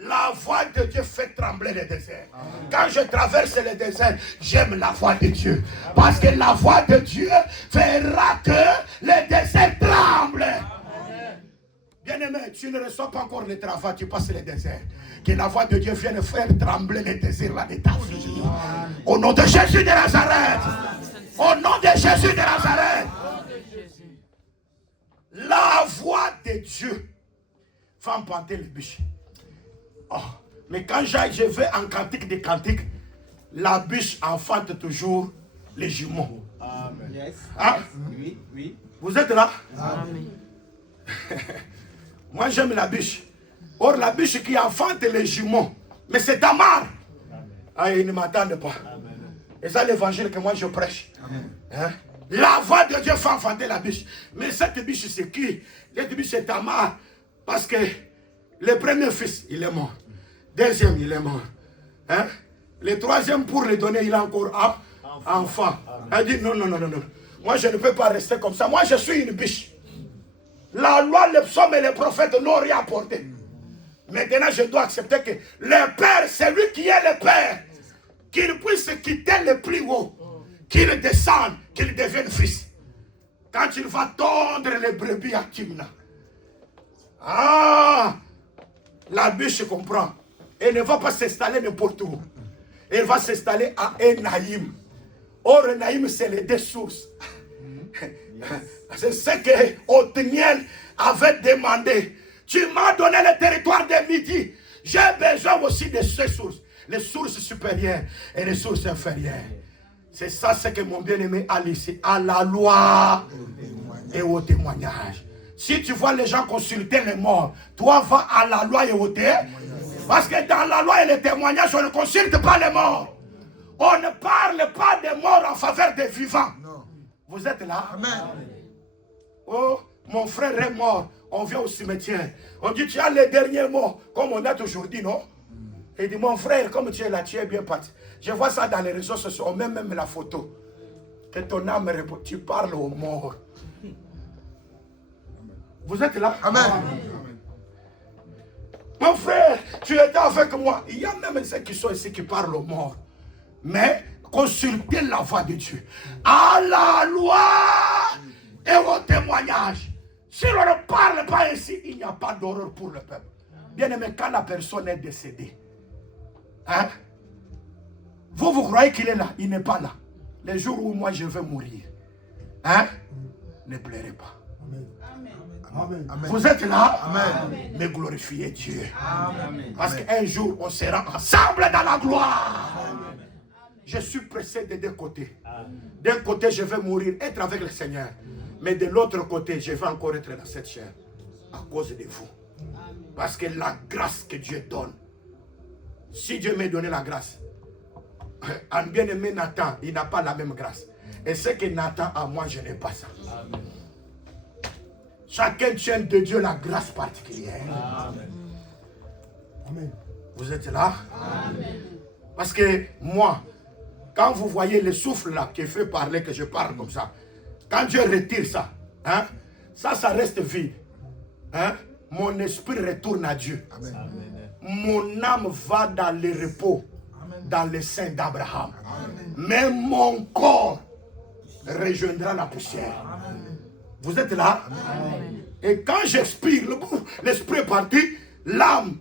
La voix de Dieu fait trembler le désert. Quand je traverse le désert, j'aime la voix de Dieu. Parce que la voix de Dieu fera que le désert tremble. Bien-aimé, tu ne reçois pas encore le travail, tu passes le désert. Que la voix de Dieu vienne faire trembler le désert là de ta vie. Au nom de Jésus de Nazareth. Au nom de Jésus de Nazareth. La voix de Dieu va emporter les biches. Oh, mais quand je vais en cantique des cantiques, la biche enfante toujours les jumeaux. Amen. Yes. Hein? Oui, oui. Vous êtes là? Amen. Moi j'aime la biche. Or la biche qui enfante les jumeaux, mais c'est Tamar. Ah, ils ne m'attendent pas. Amen. Et ça l'évangile que moi je prêche. Hein? La voix de Dieu fait enfanter la biche. Mais cette biche c'est qui? Cette biche c'est Tamar. Parce que le premier fils, il est mort. Deuxième, il est mort. Hein? Le troisième, pour le donner, il a encore un enfant. Elle dit non, non, non, non, non. Moi, je ne peux pas rester comme ça. Moi, je suis une biche. La loi, les psaumes et les prophètes n'ont rien apporté. Maintenant, je dois accepter que le Père, c'est lui qui est le Père. Qu'il puisse quitter le plus haut. Qu'il descende, qu'il devienne fils. Quand il va tondre les brebis à Timna. Ah! La biche comprend. Elle ne va pas s'installer n'importe où. Elle va s'installer à Enaïm. Or, Enaïm, c'est les deux sources. C'est ce que Othniel avait demandé. Tu m'as donné le territoire de Midi. J'ai besoin aussi de ces sources. Les sources supérieures et les sources inférieures. C'est ça ce que mon bien-aimé a laissé à la loi et au témoignage. Si tu vois les gens consulter les morts, toi va à la loi et au témoignage. Parce que dans la loi et les témoignages, on ne consulte pas les morts. On ne parle pas des morts en faveur des vivants. Non. Vous êtes là? Amen. Oh, mon frère est mort. On vient au cimetière. On dit, tu as les derniers mots, comme on a aujourd'hui, non? Il dit, mon frère, comme tu es là, tu es bien parti. Je vois ça dans les réseaux sociaux, on met même la photo. Que ton âme répond, tu parles aux morts. Vous êtes là? Amen. Amen. Mon frère, tu étais avec moi. Il y a même ceux qui sont ici qui parlent aux morts. Mais consultez la voix de Dieu. À la loi et au témoignage. Si l'on ne parle pas ici, il n'y a pas d'horreur pour le peuple. Bien aimé, quand la personne est décédée, hein? Vous croyez qu'il est là? Il n'est pas là. Les jours où moi je vais mourir, hein? Ne pleurez pas. Amen. Amen. Vous êtes là? Amen. Mais glorifiez Dieu. Amen. Parce qu'un jour, on sera ensemble dans la gloire. Amen. Je suis pressé des deux côtés. D'un côté, je vais mourir, être avec le Seigneur. Mais de l'autre côté, je vais encore être dans cette chair à cause de vous. Parce que la grâce que Dieu donne, si Dieu m'a donné la grâce, un bien-aimé Nathan, il n'a pas la même grâce. Et ce que Nathan a, moi, je n'ai pas ça. Amen. Chacun tient de Dieu la grâce particulière. Amen. Amen. Vous êtes là? Amen. Parce que moi, quand vous voyez le souffle là qui fait parler, que je parle comme ça, quand Dieu retire ça, hein, ça reste vide. Hein, mon esprit retourne à Dieu. Amen. Amen. Mon âme va dans le repos, dans le sein d'Abraham. Amen. Mais mon corps rejoindra la poussière. Vous êtes là? Amen. Et quand j'expire, l'esprit est parti, l'âme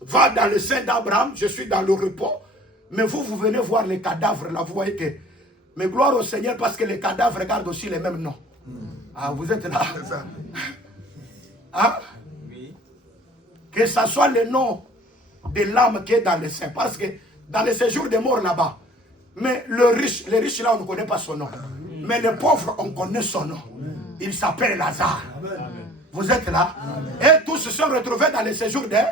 va dans le sein d'Abraham, je suis dans le repos. Mais vous venez voir les cadavres là, vous voyez que... Mais gloire au Seigneur parce que les cadavres gardent aussi les mêmes noms. Ah, vous êtes là? C'est ça. Hein? Oui. Que ce soit le nom de l'âme qui est dans le sein. Parce que dans le séjour des morts là-bas, mais les riches là, on ne connaît pas son nom. Mais le pauvre, on connaît son nom. Il s'appelle Lazare. Vous êtes là? Et tous se sont retrouvés dans le séjour des...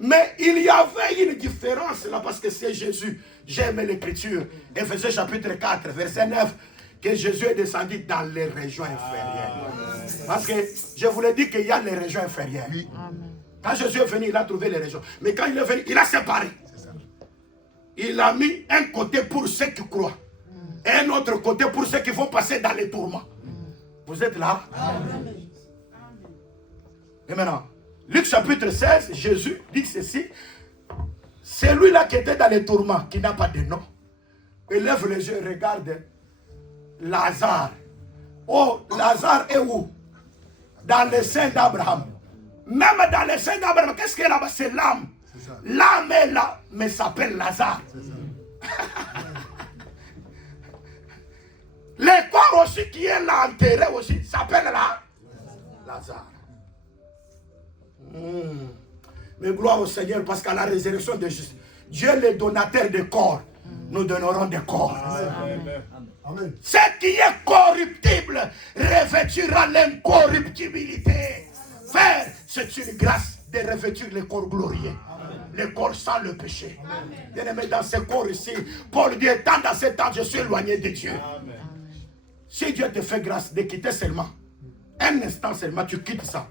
Mais il y avait une différence là parce que c'est Jésus. J'aime l'écriture. Éphésiens chapitre 4, verset 9. Que Jésus est descendu dans les régions inférieures. Parce que je vous l'ai dit qu'il y a les régions inférieures. Quand Jésus est venu, il a trouvé les régions. Mais quand il est venu, il a séparé. Il a mis un côté pour ceux qui croient. Et un autre côté pour ceux qui vont passer dans les tourments. Vous êtes là? Amen. Et maintenant, Luc chapitre 16, Jésus dit ceci. Celui-là qui était dans les tourments, qui n'a pas de nom, il lève les yeux et regarde Lazare. Oh, Lazare est où? Dans le sein d'Abraham. Même dans le sein d'Abraham, qu'est-ce qu'il y a là-bas? C'est l'âme. L'âme est là, mais s'appelle Lazare. Le corps aussi qui est là enterré aussi s'appelle là Lazare. Mais gloire au Seigneur parce qu'à la résurrection de Jésus, Dieu est le donateur de corps. Nous donnerons des corps. Amen. Amen. Ce qui est corruptible revêtira l'incorruptibilité. Frère, c'est une grâce de revêtir le corps glorieux. Le corps sans le péché. Bien aimé, dans ce corps ici, Paul dit, tant dans ce temps, je suis éloigné de Dieu. Amen. Si Dieu te fait grâce de quitter seulement, un instant seulement, tu quittes ça,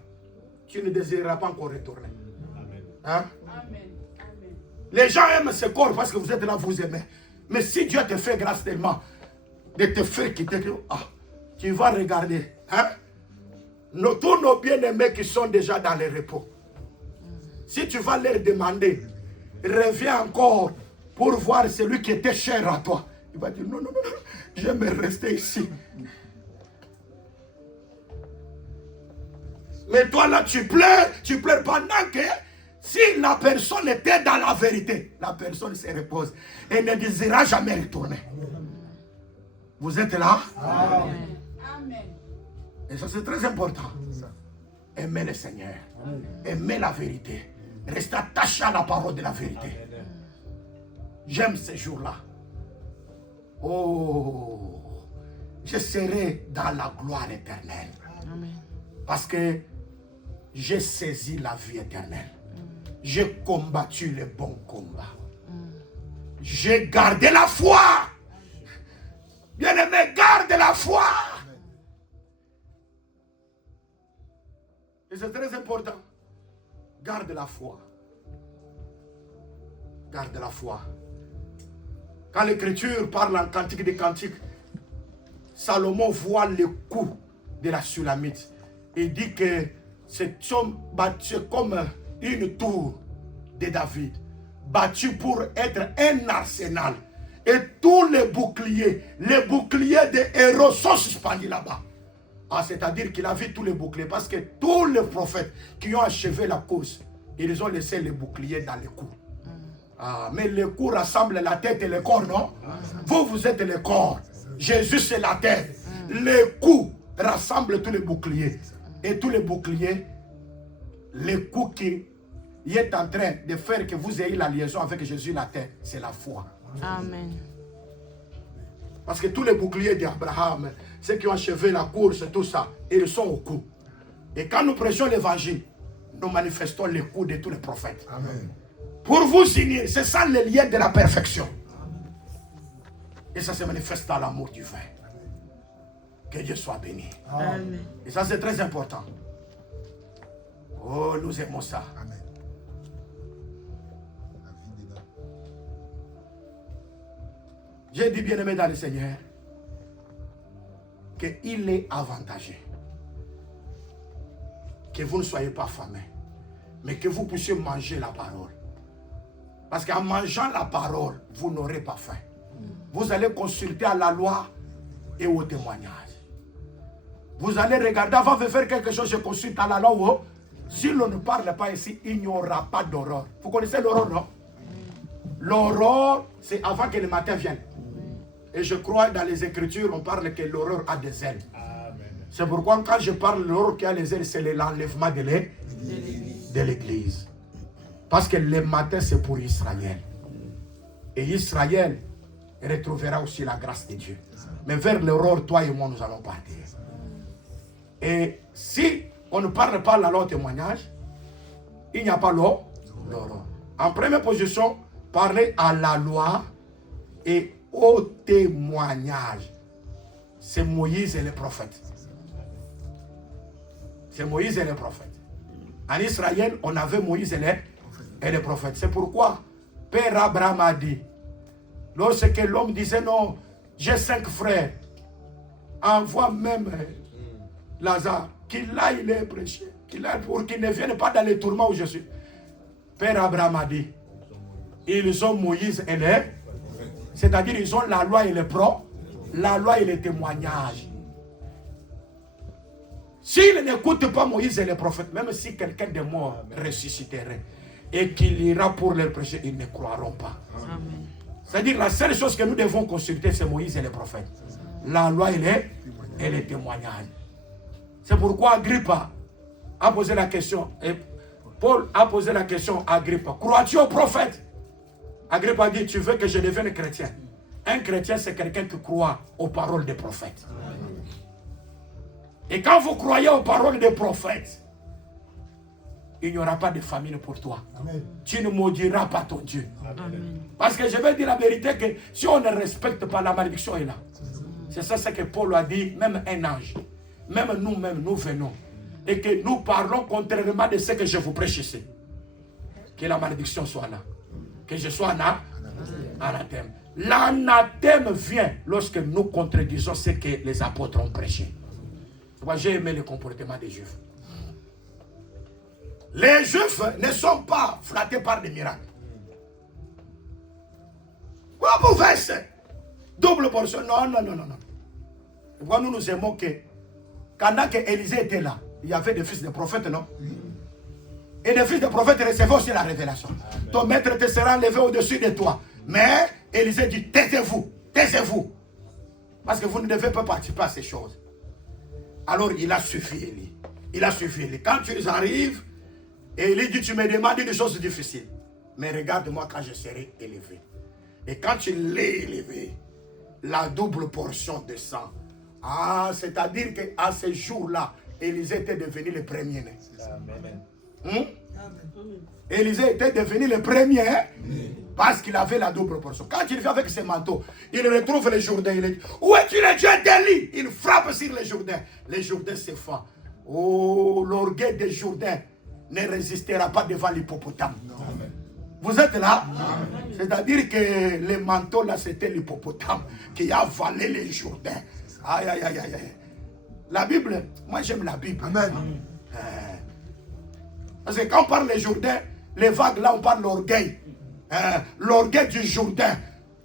tu ne désireras pas encore retourner. Amen. Hein? Amen. Amen. Les gens aiment ce corps parce que vous êtes là, vous aimez. Mais si Dieu te fait grâce tellement de te faire quitter, tu vas regarder. Hein? Tous nos bien-aimés qui sont déjà dans le repos. Si tu vas leur demander, reviens encore pour voir celui qui était cher à toi. Il va dire, non, non, non, non, j'aime rester ici. Mais toi là, tu pleures pendant que si la personne était dans la vérité, la personne se repose et ne désirera jamais retourner. Vous êtes là? Amen. Amen. Et ça c'est très important. Aimer le Seigneur. Aimer la vérité. Rester attaché à la parole de la vérité. J'aime ces jours-là. Oh, je serai dans la gloire éternelle. Parce que j'ai saisi la vie éternelle. J'ai combattu le bon combat. J'ai gardé la foi. Bien-aimé, garde la foi. Et c'est très important. Garde la foi. Garde la foi. Quand l'Écriture parle en Cantique des Cantiques, Salomon voit le coup de la Sulamite. Il dit que c'est comme une tour de David, battue pour être un arsenal. Et tous les boucliers des héros sont suspendus là-bas. Ah, c'est-à-dire qu'il a vu tous les boucliers, parce que tous les prophètes qui ont achevé la course, ils ont laissé les boucliers dans les coups. Ah, mais le cou rassemble la tête et le corps, non? Vous êtes le corps. Jésus, c'est la tête. Le cou rassemble tous les boucliers. Et tous les boucliers, le coup qui est en train de faire que vous ayez la liaison avec Jésus, la tête, c'est la foi. Amen. Parce que tous les boucliers d'Abraham, ceux qui ont achevé la course, tout ça, ils sont au cou. Et quand nous prêchons l'évangile, nous manifestons les coups de tous les prophètes. Amen. Pour vous signer, c'est ça le lien de la perfection. Et ça se manifeste dans l'amour du vin. Que Dieu soit béni. Amen. Et ça, c'est très important. Oh, nous aimons ça. Amen. La vie dedans. J'ai dit, bien-aimé dans le Seigneur, qu'il est avantageux que vous ne soyez pas famés, mais que vous puissiez manger la parole. Parce qu'en mangeant la parole, vous n'aurez pas faim. Vous allez consulter à la loi et au témoignage. Vous allez regarder, avant de faire quelque chose, je consulte à la loi. Si l'on ne parle pas ici, il n'y aura pas d'aurore. Vous connaissez l'aurore, non? L'aurore, c'est avant que le matin vienne. Et je crois dans les Écritures, on parle que l'aurore a des ailes. C'est pourquoi quand je parle de l'aurore qui a les ailes, c'est l'enlèvement de l'Église. Parce que le matin, c'est pour Israël. Et Israël retrouvera aussi la grâce de Dieu. Mais vers l'aurore, toi et moi, nous allons partir. Et si on ne parle pas la loi au témoignage, il n'y a pas l'aurore. En première position, parler à la loi et au témoignage. C'est Moïse et les prophètes. C'est Moïse et les prophètes. En Israël, on avait Moïse et les prophètes. C'est pourquoi Père Abraham a dit, lorsque l'homme disait non, j'ai 5 frères, envoie même Lazare, qu'il aille les prêcher, qu'il aille pour qu'il ne vienne pas dans les tourments où je suis. Père Abraham a dit, ils ont Moïse et les, c'est-à-dire ils ont la loi et les la loi et les témoignages. S'ils n'écoutent pas Moïse et les prophètes, même si quelqu'un de mort ressusciterait et qu'il ira pour leur prêcher, ils ne croiront pas. C'est-à-dire la seule chose que nous devons consulter, c'est Moïse et les prophètes. La loi et les témoignages. C'est pourquoi Agrippa a posé la question, et Paul a posé la question à Agrippa, crois-tu aux prophètes? Agrippa a dit, tu veux que je devienne chrétien? Un chrétien, c'est quelqu'un qui croit aux paroles des prophètes. Et quand vous croyez aux paroles des prophètes, il n'y aura pas de famine pour toi. Amen. Tu ne maudiras pas ton Dieu. Amen. Parce que je vais dire la vérité que si on ne respecte pas, la malédiction est là. C'est ça ce que Paul a dit, même un ange. Même nous-mêmes, nous venons. Et que nous parlons contrairement de ce que je vous prêche ici. Que la malédiction soit là. Que je sois anathème. L'anathème vient lorsque nous contredisons ce que les apôtres ont prêché. Moi, j'ai aimé le comportement des Juifs. Les Juifs ne sont pas flattés par des miracles. Quoi vous faites? Double portion. Non. Pourquoi nous nous aimons que pendant que Élisée était là, il y avait des fils de prophètes, non? Et les fils de prophètes recevaient aussi la révélation. Amen. Ton maître te sera enlevé au-dessus de toi. Mais Élisée dit, taisez-vous. Parce que vous ne devez pas participer à ces choses. Alors il a suffi Élie. Quand ils arrivent, Élie dit, tu me demandes des choses difficiles. Mais regarde-moi quand je serai élevé. Et quand il l'est élevé, la double portion descend. Ah, c'est-à-dire qu'à ce jour-là, Élisée était devenu le premier-né. Élisée était devenu le premier parce qu'il avait la double portion. Quand il vient avec ses manteaux, il retrouve les Jourdains. Il dit, où es-tu le Dieu d'Élie? Il frappe sur les Jourdains. Les Jourdains s'effondrent. Oh, l'orgueil des Jourdains ne résistera pas devant l'hippopotame. Vous êtes là? C'est-à-dire que les manteaux là, c'était l'hippopotame qui a avalé les Jourdains. Aïe. La Bible, moi j'aime la Bible. Amen. Parce que quand on parle des Jourdains, les vagues là, on parle de l'orgueil. L'orgueil du Jourdain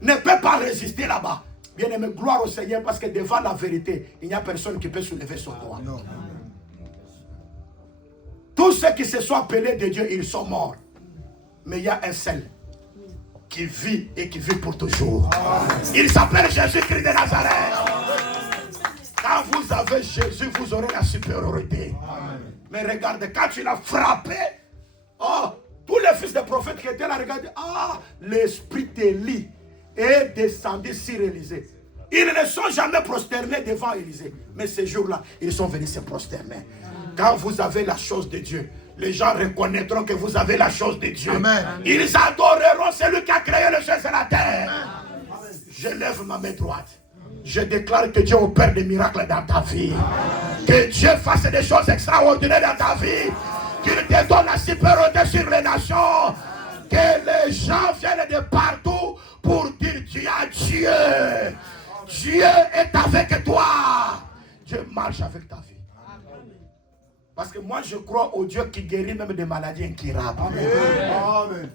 ne peut pas résister là-bas. Bien aimé, gloire au Seigneur, parce que devant la vérité, il n'y a personne qui peut soulever son doigt. Non. Tous ceux qui se sont appelés de Dieu, ils sont morts. Mais il y a un seul qui vit et qui vit pour toujours. Il s'appelle Jésus-Christ de Nazareth. Quand vous avez Jésus, vous aurez la supériorité. Mais regarde, quand il a frappé, tous les fils des prophètes qui étaient là, regardez, l'esprit d'Élie est descendu sur Élisée. Ils ne sont jamais prosternés devant Élysée. Mais ce jour-là, ils sont venus se prosterner. Quand vous avez la chose de Dieu, les gens reconnaîtront que vous avez la chose de Dieu. Amen. Ils adoreront celui qui a créé le ciel et la terre. Je lève ma main droite. Je déclare que Dieu opère des miracles dans ta vie. Que Dieu fasse des choses extraordinaires dans ta vie. Qu'il te donne la supériorité sur les nations. Que les gens viennent de partout pour dire tu as Dieu. Dieu est avec toi. Dieu marche avec ta vie. Parce que moi je crois au Dieu qui guérit même des maladies incurables. Amen.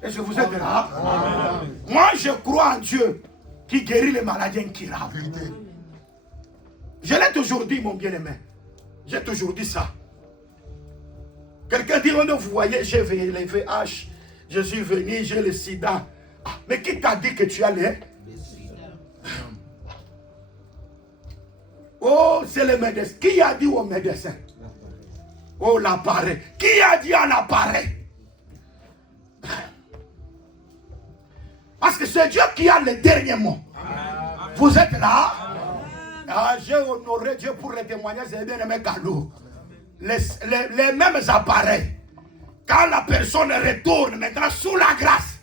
Est-ce que vous êtes là? Amen. Moi je crois en Dieu qui guérit les maladies incurables. Je l'ai toujours dit, mon bien-aimé. J'ai toujours dit ça. Quelqu'un dit, oh non, vous voyez, j'ai les VH, je suis venu, j'ai le sida. Ah, mais qui t'a dit que tu as les... Oh, c'est le médecin. Qui a dit au médecin? Oh, l'appareil. Qui a dit à l'appareil? Parce que c'est Dieu qui a le dernier mot. Vous êtes là? Ah, j'ai honoré Dieu pour le témoignage de bien-aimé Galou. Les mêmes appareils. Quand la personne retourne maintenant sous la grâce,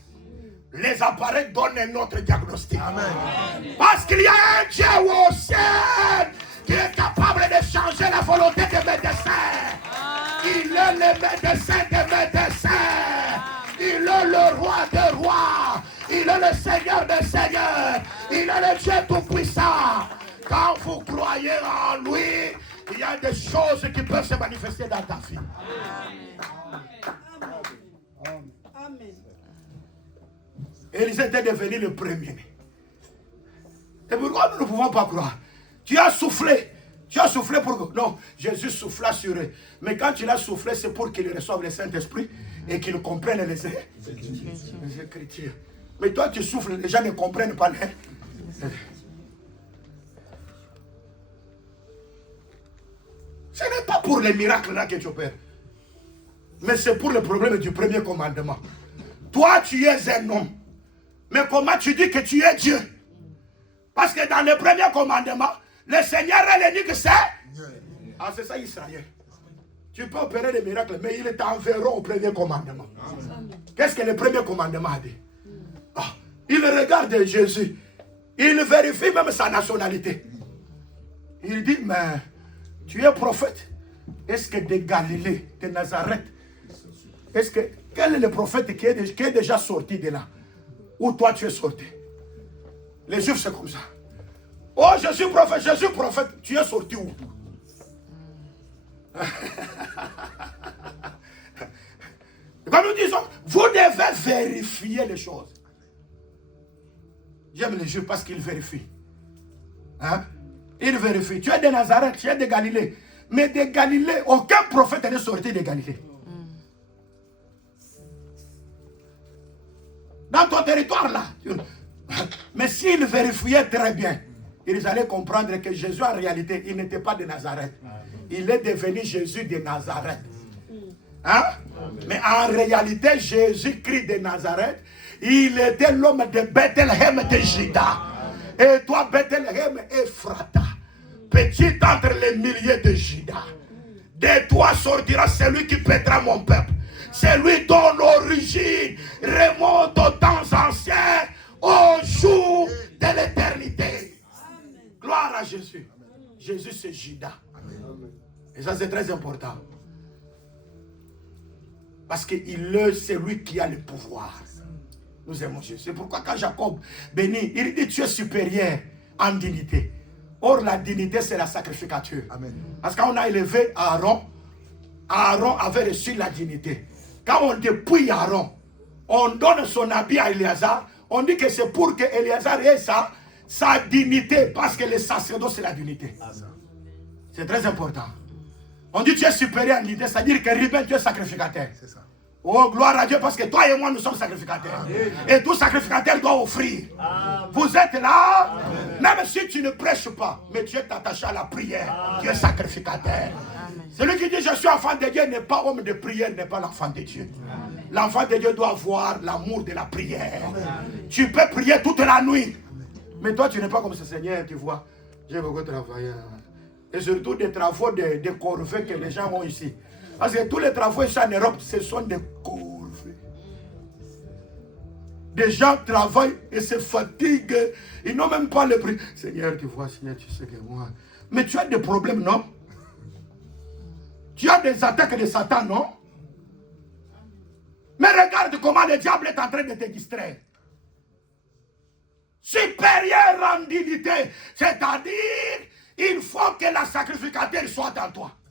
les appareils donnent un autre diagnostic. Amen. Parce qu'il y a un Dieu au ciel qui est capable de changer la volonté des médecins. Il est le médecin des médecins. Il est le roi des rois. Il est le Seigneur des seigneurs. Il est le Dieu tout-puissant. Quand vous croyez en lui, il y a des choses qui peuvent se manifester dans ta vie. Amen. Élisée était devenu le premier. Et pourquoi nous ne pouvons pas croire? Tu as soufflé. Tu as soufflé pour... Non, Jésus souffla sur eux. Mais quand tu l'as soufflé, c'est pour qu'ils reçoivent le Saint-Esprit et qu'ils comprennent les Écritures. Mais toi, tu souffles, les gens ne comprennent pas. Ce n'est pas pour les miracles là que tu opères. Mais c'est pour le problème du premier commandement. Toi, tu es un homme. Mais comment tu dis que tu es Dieu? Parce que dans le premier commandement, le Seigneur a dit que c'est... Ah, c'est ça Israël. Tu peux opérer des miracles, mais il t'enverra au premier commandement. Qu'est-ce que le premier commandement a dit? Ah, il regarde Jésus. Il vérifie même sa nationalité. Il dit, mais tu es prophète. Est-ce que de Galilée, de Nazareth, quel est le prophète qui est déjà sorti de là? Où toi tu es sorti? Les Juifs c'est comme ça. Oh, je suis prophète, tu es sorti où? Comme nous disons, vous devez vérifier les choses. J'aime les Juifs parce qu'ils vérifient. Hein? Ils vérifient. Tu es de Nazareth, tu es de Galilée. Mais de Galilée, aucun prophète n'est sorti de Galilée. Dans ton territoire là. Mais s'ils vérifiaient très bien, ils allaient comprendre que Jésus en réalité, il n'était pas de Nazareth. Il est devenu Jésus de Nazareth. Hein? Mais en réalité, Jésus-Christ de Nazareth, il était l'homme de Bethléem de Juda. Et toi, Bethléem, Ephrata, petit entre les milliers de Juda. De toi sortira celui qui pètera mon peuple. Celui dont l'origine remonte aux temps anciens, au jour de l'éternité. Gloire à Jésus. Jésus, c'est Juda. Et ça, c'est très important. Parce que c'est lui qui a le pouvoir. Nous aimons Jésus. C'est pourquoi quand Jacob bénit, il dit tu es supérieur en dignité. Or, la dignité, c'est la sacrificature. Amen. Parce que quand on a élevé Aaron, Aaron avait reçu la dignité. Quand on dépouille Aaron, on donne son habit à Éléazar. On dit que c'est pour que Éléazar ait sa dignité. Parce que le sacerdoce, c'est la dignité. C'est très important. On dit tu es supérieur en dignité, c'est-à-dire que Ruben, tu es sacrificateur. C'est ça. Oh, gloire à Dieu, parce que toi et moi, nous sommes sacrificateurs. Amen. Et tout sacrificateur doit offrir. Amen. Vous êtes là? Amen. Même si tu ne prêches pas, mais tu es attaché à la prière, amen, tu es sacrificateur. Amen. Celui qui dit je suis enfant de Dieu n'est pas homme de prière, n'est pas l'enfant de Dieu. L'enfant de Dieu doit avoir l'amour de la prière. Amen. Tu peux prier toute la nuit. Mais toi, tu n'es pas comme ce Seigneur, tu vois. J'ai beaucoup travaillé. Et surtout des travaux de corvées que les gens ont ici. Parce que tous les travaux ici en Europe, ce sont des corvées. Des gens travaillent et se fatiguent. Ils n'ont même pas le prix. Seigneur, tu vois, Seigneur, tu sais que moi. Mais tu as des problèmes, non? Tu as des attaques de Satan, non? Mais regarde comment le diable est en train de te distraire. Supérieure en dignité, c'est-à-dire il faut que la sacrificateur soit en toi.